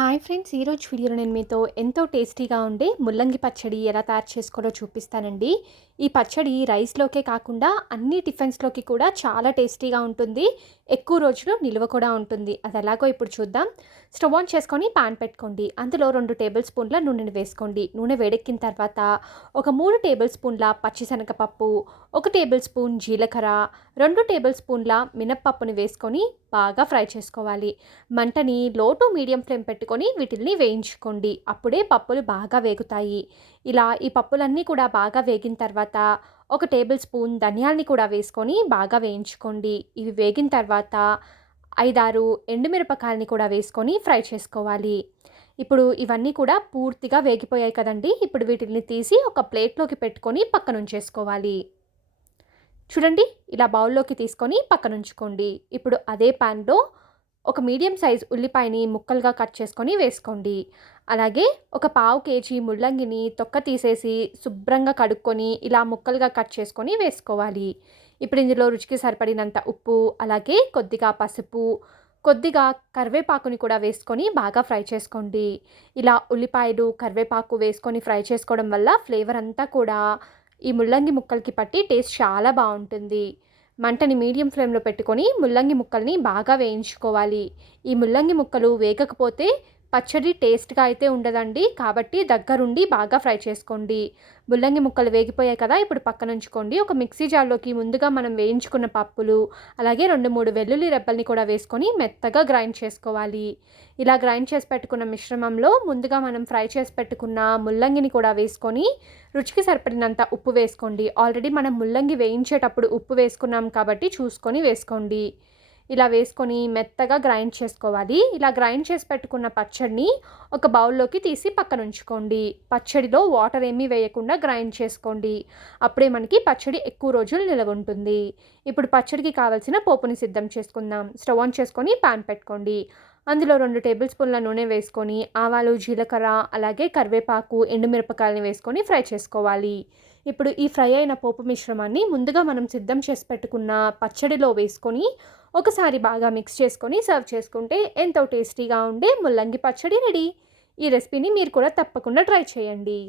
Hi friends ఈరోజు video నేను మీతో ఎంతో టేస్టీగా ఉండే ముల్లంగి పచ్చడి ఎలా తయారు చేసుకోవాలో చూపిస్తానండి. ఈ పచ్చడి రైస్లోకే కాకుండా అన్ని టిఫిన్స్లోకి కూడా చాలా టేస్టీగా ఉంటుంది. ఎక్కువ రోజులు నిల్వ కూడా ఉంటుంది. అది ఎలాగో ఇప్పుడు చూద్దాం. స్టవ్ ఆన్ చేసుకొని పాన్ పెట్టుకోండి. అందులో రెండు టేబుల్ స్పూన్ల నూనెని వేసుకోండి. నూనె వేడెక్కిన తర్వాత ఒక మూడు టేబుల్ స్పూన్ల పచ్చిశనగపప్పు ఒక టేబుల్ స్పూన్ జీలకర్ర రెండు టేబుల్ స్పూన్ల మినప్పప్పుని వేసుకొని బాగా ఫ్రై చేసుకోవాలి. మంటని లో టు మీడియం ఫ్లేమ్ పెట్టుకొని వీటిల్ని వేయించుకోండి. అప్పుడే పప్పులు బాగా వేగుతాయి. ఇలా ఈ పప్పులన్నీ కూడా బాగా వేగిన తర్వాత ఒక టేబుల్ స్పూన్ ధనియాల్ని కూడా వేసుకొని బాగా వేయించుకోండి. ఇవి వేగిన తర్వాత ఐదారు ఎండుమిరపకాయలని కూడా వేసుకొని ఫ్రై చేసుకోవాలి. ఇప్పుడు ఇవన్నీ కూడా పూర్తిగా వేగిపోయాయి కదండి. ఇప్పుడు వీటిని తీసి ఒక ప్లేట్లోకి పెట్టుకొని పక్కన ఉంచేసుకోవాలి చూడండి ఇలా బౌల్లోకి తీసుకొని పక్కన ఉంచుకోండి. ఇప్పుడు అదే ప్యాన్లో ఒక మీడియం సైజ్ ఉల్లిపాయని ముక్కలుగా కట్ చేసుకొని వేసుకోండి. అలాగే ఒక పావు కేజీ ముల్లంగిని తొక్క తీసేసి శుభ్రంగా కడుక్కొని ఇలా ముక్కలుగా కట్ చేసుకొని వేసుకోవాలి. ఇప్పుడు ఇందులో రుచికి సరిపడినంత ఉప్పు అలాగే కొద్దిగా పసుపు కొద్దిగా కరివేపాకుని కూడా వేసుకొని బాగా ఫ్రై చేసుకోండి. ఇలా ఉల్లిపాయలు కరివేపాకు వేసుకొని ఫ్రై చేసుకోవడం వల్ల ఫ్లేవర్ అంతా కూడా ఈ ముల్లంగి ముక్కలకి పట్టి టేస్ట్ చాలా బాగుంటుంది. మంటని మీడియం ఫ్లేమ్లో పెట్టుకొని ముల్లంగి ముక్కల్ని బాగా వేయించుకోవాలి. ఈ ముల్లంగి ముక్కలు వేగకపోతే పచ్చడి టేస్ట్గా అయితే ఉండదండి. కాబట్టి దగ్గరుండి బాగా ఫ్రై చేసుకోండి. ముల్లంగి ముక్కలు వేగిపోయాయి కదా ఇప్పుడు పక్కన ఉంచుకోండి ఒక మిక్సీ జార్లోకి ముందుగా మనం వేయించుకున్న పప్పులు అలాగే రెండు మూడు వెల్లుల్లి రెబ్బల్ని కూడా వేసుకొని మెత్తగా గ్రైండ్ చేసుకోవాలి. ఇలా గ్రైండ్ చేసి పెట్టుకున్న మిశ్రమంలో ముందుగా మనం ఫ్రై చేసి పెట్టుకున్న ముల్లంగిని కూడా వేసుకొని రుచికి సరిపడినంత ఉప్పు వేసుకోండి. ఆల్రెడీ మనం ముల్లంగి వేయించేటప్పుడు ఉప్పు వేసుకున్నాం కాబట్టి చూసుకొని వేసుకోండి. ఇలా వేసుకొని మెత్తగా గ్రైండ్ చేసుకోవాలి. ఇలా గ్రైండ్ చేసి పెట్టుకున్న పచ్చడిని ఒక బౌల్లోకి తీసి పక్కన ఉంచుకోండి. పచ్చడిలో వాటర్ ఏమీ వేయకుండా గ్రైండ్ చేసుకోండి. అప్పుడే మనకి పచ్చడి ఎక్కువ రోజులు నిలవ ఉంటుంది. ఇప్పుడు పచ్చడికి కావాల్సిన పోపుని సిద్ధం చేసుకుందాం. స్టవ్ ఆన్ చేసుకొని పాన్ పెట్టుకోండి. అందులో రెండు టేబుల్ స్పూన్ల నూనె వేసుకొని ఆవాలు జీలకర్ర అలాగే కరివేపాకు ఎండుమిరపకాయలని వేసుకొని ఫ్రై చేసుకోవాలి. ఇప్పుడు ఈ ఫ్రై అయిన పోపు మిశ్రమాన్ని ముందుగా మనం సిద్ధం చేసి పెట్టుకున్న పచ్చడిలో వేసుకొని ఒకసారి బాగా మిక్స్ చేసుకొని సర్వ్ చేసుకుంటే ఎంతో టేస్టీగా ఉండే ముల్లంగి పచ్చడి రెడీ. ఈ రెసిపీని మీరు కూడా తప్పకుండా ట్రై చేయండి.